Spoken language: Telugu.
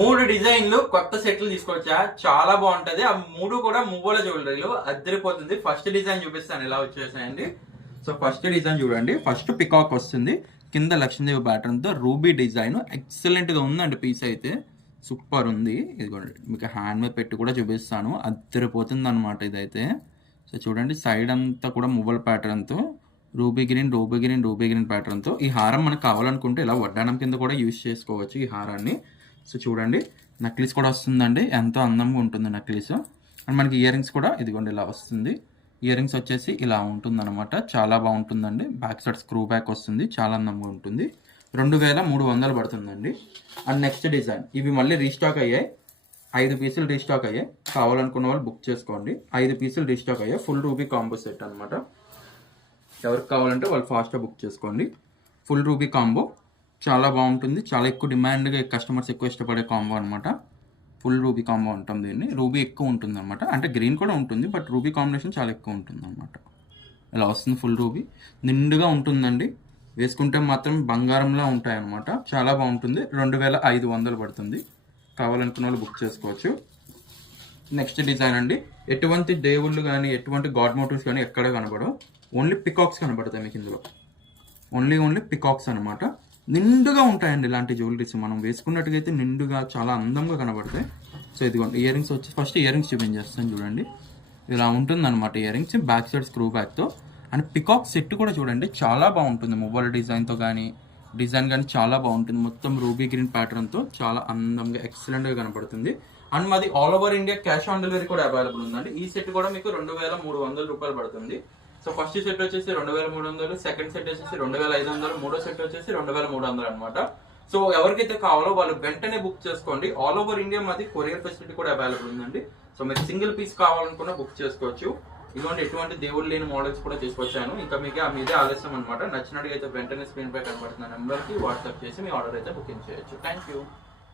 3 డిజైన్లు కొత్త సెట్లు తీసుకొచ్చా, చాలా బాగుంటది. ఆ 3 కూడా మువ్వల జ్యువెలరీలు అద్దరిపోతుంది. ఫస్ట్ డిజైన్ చూపిస్తాను ఎలా వచ్చేసాయండి. సో ఫస్ట్ డిజైన్ చూడండి. ఫస్ట్ పికాక్ వస్తుంది, కింద లక్ష్మీదేవి ప్యాటర్న్ తో రూబీ డిజైన్. ఎక్సలెంట్ గా ఉందండి పీస్ అయితే, సూపర్ ఉంది. ఇది మీకు హ్యాండ్ మీద పెట్టి కూడా చూపిస్తాను, అద్దరిపోతుంది అనమాట ఇదైతే. సో చూడండి, సైడ్ అంతా కూడా మువ్వల ప్యాటర్న్ తో రూబీ గ్రీన్ ప్యాటర్న్ తో. ఈ హారం మనకు కావాలనుకుంటే ఇలా వడ్డానం కింద కూడా యూజ్ చేసుకోవచ్చు ఈ హారాన్ని. సో చూడండి, నక్లీస్ కూడా వస్తుందండి, ఎంతో అందంగా ఉంటుంది నక్లీస్. అండ్ మనకి ఇయర్ రింగ్స్ కూడా ఇదిగోండి ఇలా వస్తుంది. ఇయర్ రింగ్స్ వచ్చేసి ఇలా ఉంటుంది అనమాట, చాలా బాగుంటుందండి. బ్యాక్ సైడ్ స్క్రూ బ్యాక్ వస్తుంది, చాలా అందంగా ఉంటుంది. 2300 పడుతుందండి. అండ్ నెక్స్ట్ డిజైన్, ఇవి మళ్ళీ రీస్టాక్ అయ్యాయి, 5 పీసులు రీస్టాక్ అయ్యాయి. కావాలనుకున్న వాళ్ళు బుక్ చేసుకోండి. 5 పీసులు రీస్టాక్ అయ్యాయి, ఫుల్ రూబీ కాంబో సెట్ అనమాట. ఎవరికి కావాలంటే వాళ్ళు ఫాస్ట్గా బుక్ చేసుకోండి. ఫుల్ రూబీ కాంబో చాలా బాగుంటుంది, చాలా ఎక్కువ డిమాండ్గా కస్టమర్స్ ఎక్కువ ఇష్టపడే కాంబో అనమాట. ఫుల్ రూబీ కాంబో ఉంటుంది. దీన్ని రూబీ ఎక్కువ ఉంటుంది అనమాట, అంటే గ్రీన్ కూడా ఉంటుంది, బట్ రూబీ కాంబినేషన్ చాలా ఎక్కువ ఉంటుంది అనమాట. ఇలా వస్తుంది ఫుల్ రూబీ, నిండుగా ఉంటుందండి. వేసుకుంటే మాత్రం బంగారంలా ఉంటాయి అనమాట, చాలా బాగుంటుంది. 2500 పడుతుంది. కావాలనుకున్న వాళ్ళు బుక్ చేసుకోవచ్చు. నెక్స్ట్ డిజైన్ అండి, ఎటువంటి దేవుళ్ళు కానీ ఎటువంటి గాడ్ మోటివ్స్ కానీ ఎక్కడ కనబడవు, ఓన్లీ పికాక్స్ కనబడతాయి మీకు ఇందులో. ఓన్లీ పికాక్స్ అనమాట. నిండుగా ఉంటాయండి ఇలాంటి జ్యువెలరీస్, మనం వేసుకున్నట్టుగా అయితే నిండుగా చాలా అందంగా కనబడతాయి. సో ఇదిగోండి ఇయర్ రింగ్స్ వచ్చి, ఫస్ట్ ఇయర్ రింగ్స్ చూపించేస్తాను చూడండి. ఇలా ఉంటుంది అనమాట ear rings, back side screw బ్యాక్తో. అండ్ పికాక్ సెట్ కూడా చూడండి, చాలా బాగుంటుంది. మొబైల్ డిజైన్తో కానీ డిజైన్ కానీ చాలా బాగుంటుంది. మొత్తం రూబీ గ్రీన్ ప్యాటర్న్తో చాలా అందంగా ఎక్సలెంట్గా కనపడుతుంది. అండ్ మాది all over India cash on delivery కూడా అవైలబుల్ ఉందండి. ఈ సెట్ కూడా మీకు 2300 రూపాయలు పడుతుంది. సో ఫస్ట్ సెట్ వచ్చేసి 2300, సెకండ్ సెట్ వచ్చేసి 2500, మూడో సెట్ వచ్చేసి 2300 అనమాట. సో ఎవరికైతే కావాలో వాళ్ళు వెంటనే బుక్ చేసుకోండి. ఆల్ ఓవర్ ఇండియా మాది కొరియర్ ఫెసిలిటీ కూడా అవైలబుల్ ఉందండి. సో మీరు సింగిల్ పీస్ కావాలనుకున్నా బుక్ చేసుకోవచ్చు. ఇటువంటి ఎటువంటి దేవుళ్ళు లేని మోడల్స్ కూడా తీసుకొచ్చాను. ఇంకా మీకు ఆ మీదే ఆలస్యం అనమాట. నచ్చినట్టుగా అయితే వెంటనే స్క్రీన్ పై కనబడుతున్న నెంబర్కి వాట్సాప్ చేసి మీ ఆర్డర్ అయితే బుకింగ్ చేయొచ్చు. Thank you.